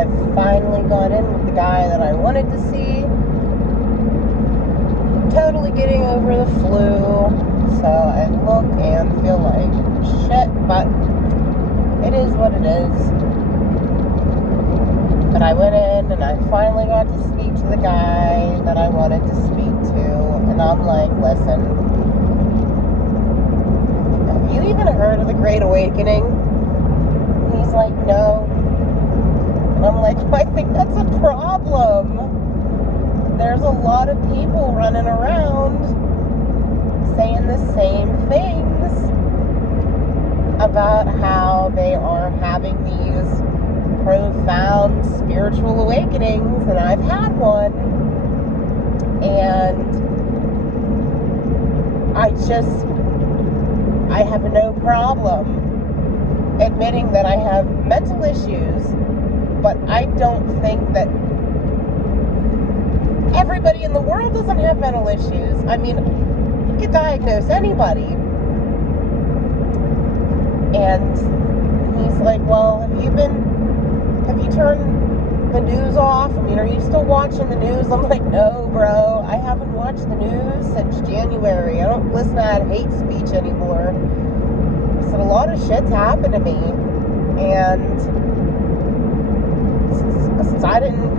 I finally got in with the guy that I wanted to see. Totally getting over the flu. So I look and feel like shit, but it is what it is. But I went in and I finally got to speak to the guy that I wanted to speak to. And I'm like, listen, have you even heard of the Great Awakening? And he's like, no. And I'm like, I think that's a problem. There's a lot of people running around saying the same things about how they are having these profound spiritual awakenings, and I've had one, and I have no problem admitting that I have mental issues, but I don't think that everybody in the world doesn't have mental issues. I mean, you could diagnose anybody. And he's like, well, have you turned the news off? I mean, are you still watching the news? I'm like, no, bro, I haven't watched the news since January. I don't listen to that hate speech anymore. I said, a lot of shit's happened to me. And since I didn't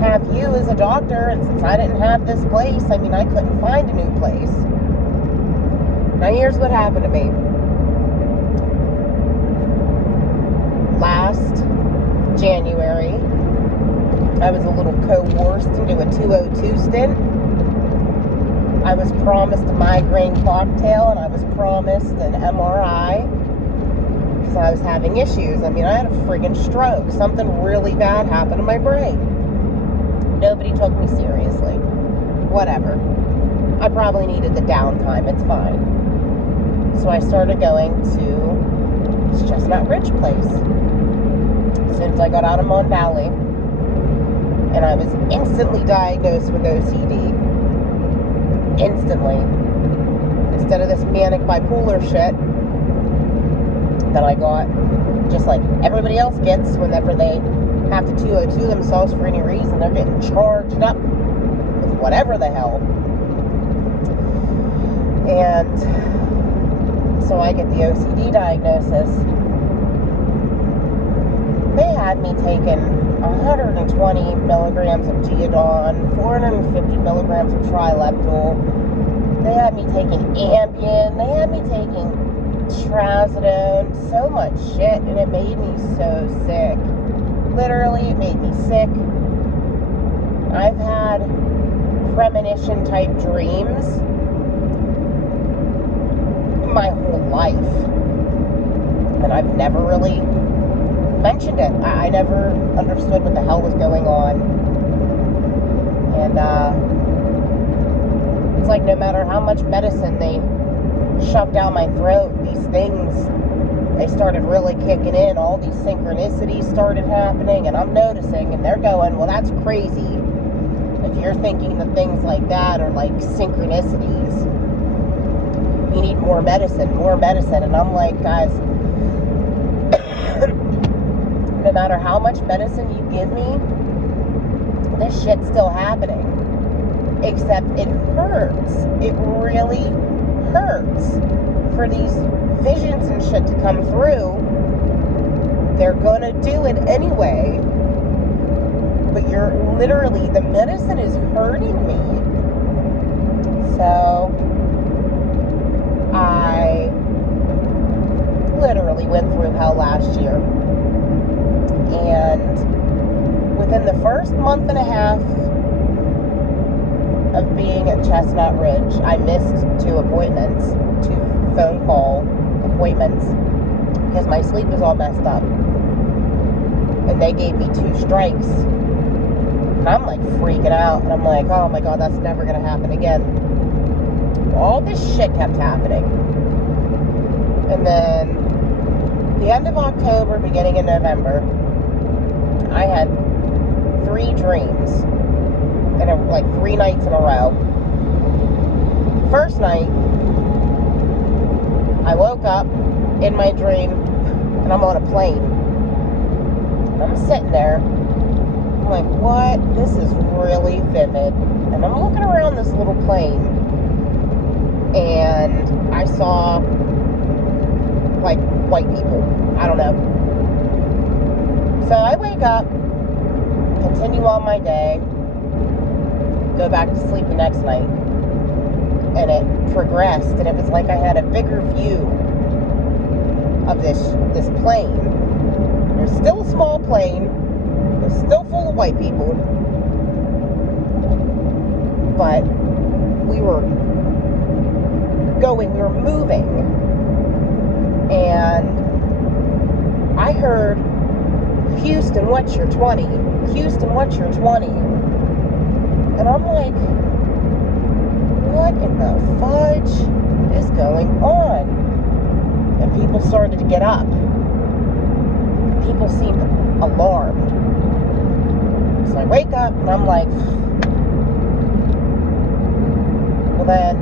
have you as a doctor, and since I didn't have this place, I mean, I couldn't find a new place. Now, here's what happened to me. Last January, I was a little coerced into a 202 stint. I was promised a migraine cocktail, and I was promised an MRI because I was having issues. I mean, I had a friggin' stroke. Something really bad happened to my brain. Nobody took me seriously. Whatever. I probably needed the downtime. It's fine. So I started going to this Chestnut Ridge place as soon as I got out of Mon Valley. And I was instantly diagnosed with OCD. Instantly. Instead of this manic bipolar shit that I got, just like everybody else gets whenever they have to 202 themselves for any reason. They're getting charged up with whatever the hell. And so I get the OCD diagnosis. They had me taking 120 milligrams of Geodon, 450 milligrams of Trileptal. They had me taking Ambien. They had me taking Trazodone. So much shit, and it made me so sick. Literally, it made me sick. I've had premonition type dreams my whole life, and I've never really mentioned it. I never understood what the hell was going on. And it's like no matter how much medicine they shoved down my throat, these things, they started really kicking in. All these synchronicities started happening, and I'm noticing, and they're going, well, that's crazy. If you're thinking that things like that are like synchronicities, you need more medicine. And I'm like, guys, no matter how much medicine you give me, this shit's still happening. Except it hurts. It really hurts for these visions and shit to come through. They're gonna do it anyway. But you're literally, the medicine is hurting me. So I literally went through hell last year. And within the first month and a half of being at Chestnut Ridge, I missed 2 appointments, 2 phone call appointments, because my sleep was all messed up. And they gave me 2 strikes. And I'm like freaking out. And I'm like, oh my God, that's never going to happen again. All this shit kept happening. And then the end of October, beginning of November, I had 3 dreams, and like 3 nights in a row. First night, I woke up in my dream, and I'm on a plane. And I'm sitting there. I'm like, what? This is really vivid. And I'm looking around this little plane. And I saw, like, white people. I don't know. So I wake up, continue on my day, go back to sleep the next night. And it progressed, and it was like I had a bigger view of this plane. There's still a small plane. It's still full of white people. But we were moving. And I heard, Houston, what's your 20? Houston, what's your 20? And I'm like, what in the fudge is going on? And people started to get up. People seemed alarmed. So I wake up and I'm like, well then,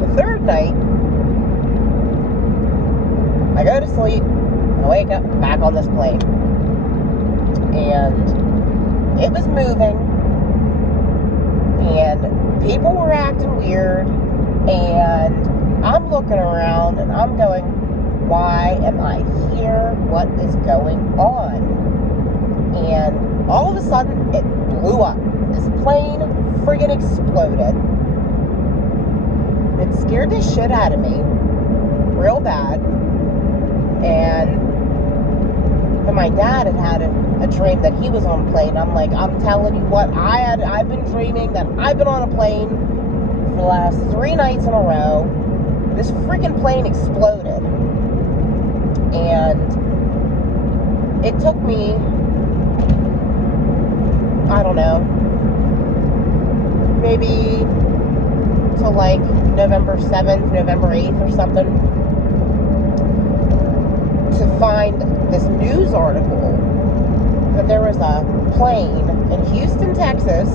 the third night, I go to sleep, I wake up, back on this plane. And it was moving, and people were acting weird, and I'm looking around, and I'm going, why am I here? What is going on? And all of a sudden, it blew up. This plane friggin' exploded. It scared the shit out of me, real bad. And my dad had a dream that he was on a plane. I'm like, I'm telling you what, I've been dreaming that I've been on a plane for the last 3 nights in a row. This freaking plane exploded. And it took me, I don't know, maybe to like November 7th, November 8th or something, to find this news article that there was a plane in Houston, Texas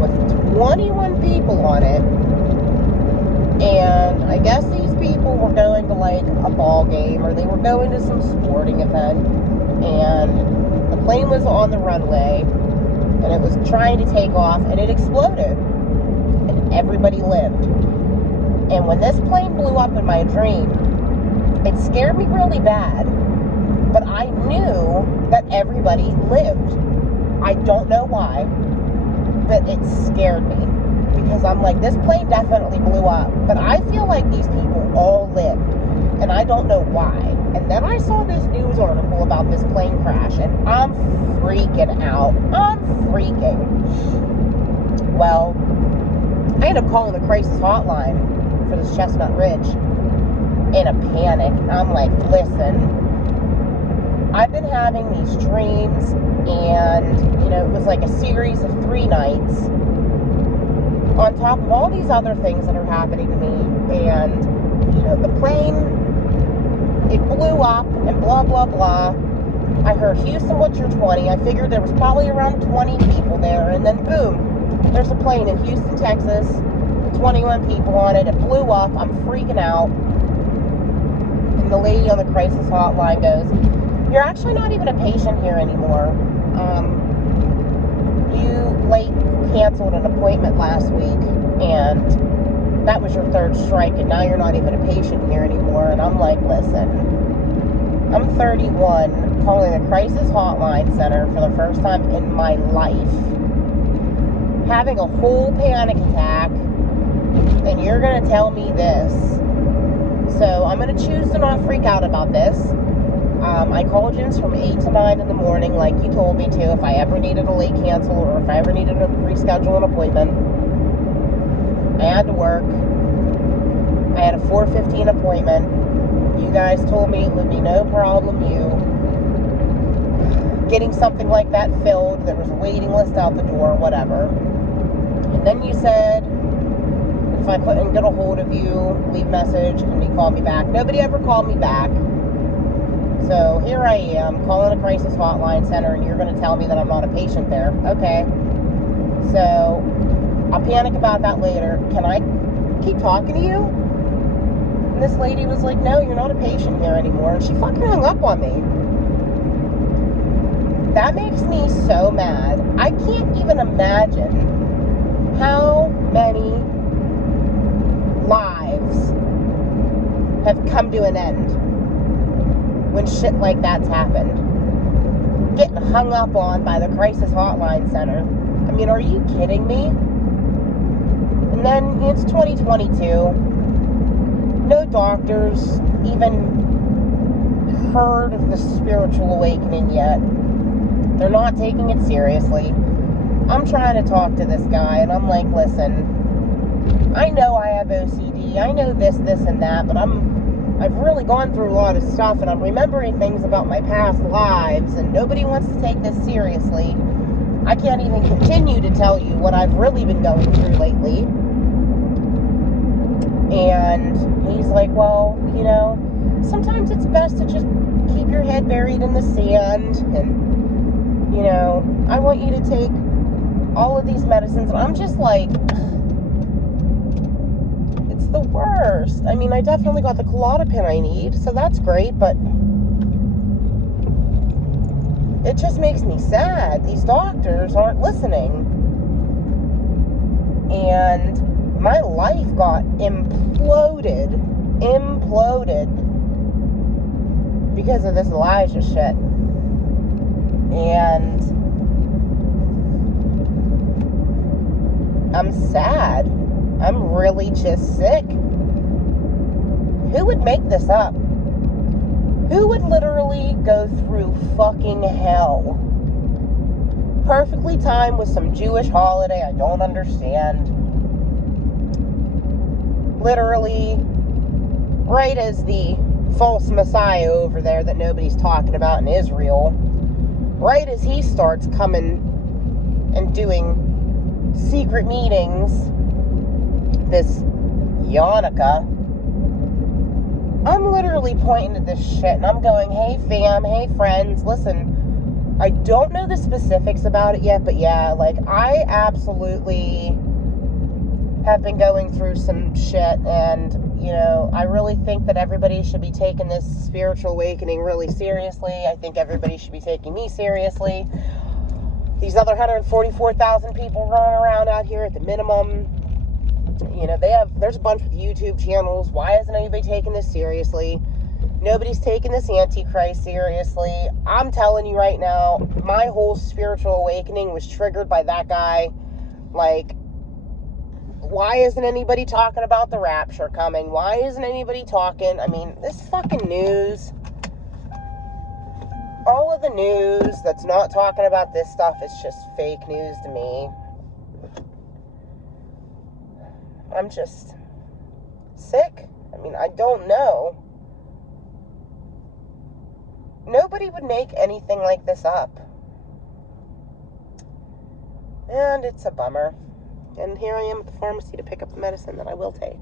with 21 people on it, and I guess these people were going to like a ball game, or they were going to some sporting event, and the plane was on the runway, and it was trying to take off, and it exploded, and everybody lived. And when this plane blew up in my dream, it scared me really bad, but I knew that everybody lived. I don't know why, but it scared me, because I'm like, this plane definitely blew up, but I feel like these people all lived, and I don't know why. And then I saw this news article about this plane crash, and I'm freaking out. I'm freaking. Well, I ended up calling the crisis hotline for this Chestnut Ridge in a panic. I'm like, listen, I've been having these dreams, and, you know, it was like a series of 3 nights on top of all these other things that are happening to me. And, you know, the plane, it blew up, and blah, blah, blah. I heard, Houston, what's your 20? I figured there was probably around 20 people there, and then boom, there's a plane in Houston, Texas, with 21 people on it. It blew up. I'm freaking out. And the lady on the crisis hotline goes, you're actually not even a patient here anymore. You late canceled an appointment last week, and that was your 3rd strike, and now you're not even a patient here anymore. And I'm like, listen, I'm 31, calling the crisis hotline center for the first time in my life, having a whole panic attack, and you're going to tell me this. So I'm going to choose to not freak out about this. I called you from 8 to 9 in the morning, like you told me to, if I ever needed a late cancel, or if I ever needed to reschedule an appointment. I had to work. I had a 4:15 appointment. You guys told me it would be no problem getting something like that filled. There was a waiting list out the door, whatever. And then you said, if I couldn't get a hold of you, leave a message and you call me back. Nobody ever called me back. So here I am, calling a crisis hotline center, and you're going to tell me that I'm not a patient there. Okay. So I'll panic about that later. Can I keep talking to you? And this lady was like, no, you're not a patient here anymore. And she fucking hung up on me. that makes me so mad. I can't even imagine how many lives have come to an end when shit like that's happened. Getting hung up on by the crisis hotline center. I mean, are you kidding me? And then it's 2022. No doctors even heard of the spiritual awakening yet. They're not taking it seriously. I'm trying to talk to this guy, and I'm like, listen, I know I have OCD, I know this, and that, but I've really gone through a lot of stuff, and I'm remembering things about my past lives, and nobody wants to take this seriously. I can't even continue to tell you what I've really been going through lately. And he's like, well, you know, sometimes it's best to just keep your head buried in the sand, and, you know, I want you to take all of these medicines. And I'm just like, it's the worst. I mean, I definitely got the Klonopin I need, so that's great, but it just makes me sad. These doctors aren't listening. And my life got imploded because of this Elijah shit. And I'm sad. I'm really just sick. Who would make this up? Who would literally go through fucking hell? Perfectly timed with some Jewish holiday I don't understand. Literally, right as the false Messiah over there that nobody's talking about in Israel, right as he starts coming and doing secret meetings, this Yannicka, I'm literally pointing to this shit and I'm going, hey fam, hey friends, listen, I don't know the specifics about it yet, but yeah, like, I absolutely have been going through some shit, and, you know, I really think that everybody should be taking this spiritual awakening really seriously. I think everybody should be taking me seriously. These other 144,000 people running around out here at the minimum, you know, there's a bunch of YouTube channels. Why isn't anybody taking this seriously? Nobody's taking this Antichrist seriously. I'm telling you right now, my whole spiritual awakening was triggered by that guy. Like, why isn't anybody talking about the rapture coming? Why isn't anybody talking? I mean, this fucking news, all of the news that's not talking about this stuff is just fake news to me. I'm just sick. I mean, I don't know. Nobody would make anything like this up. And it's a bummer. And here I am at the pharmacy to pick up the medicine that I will take.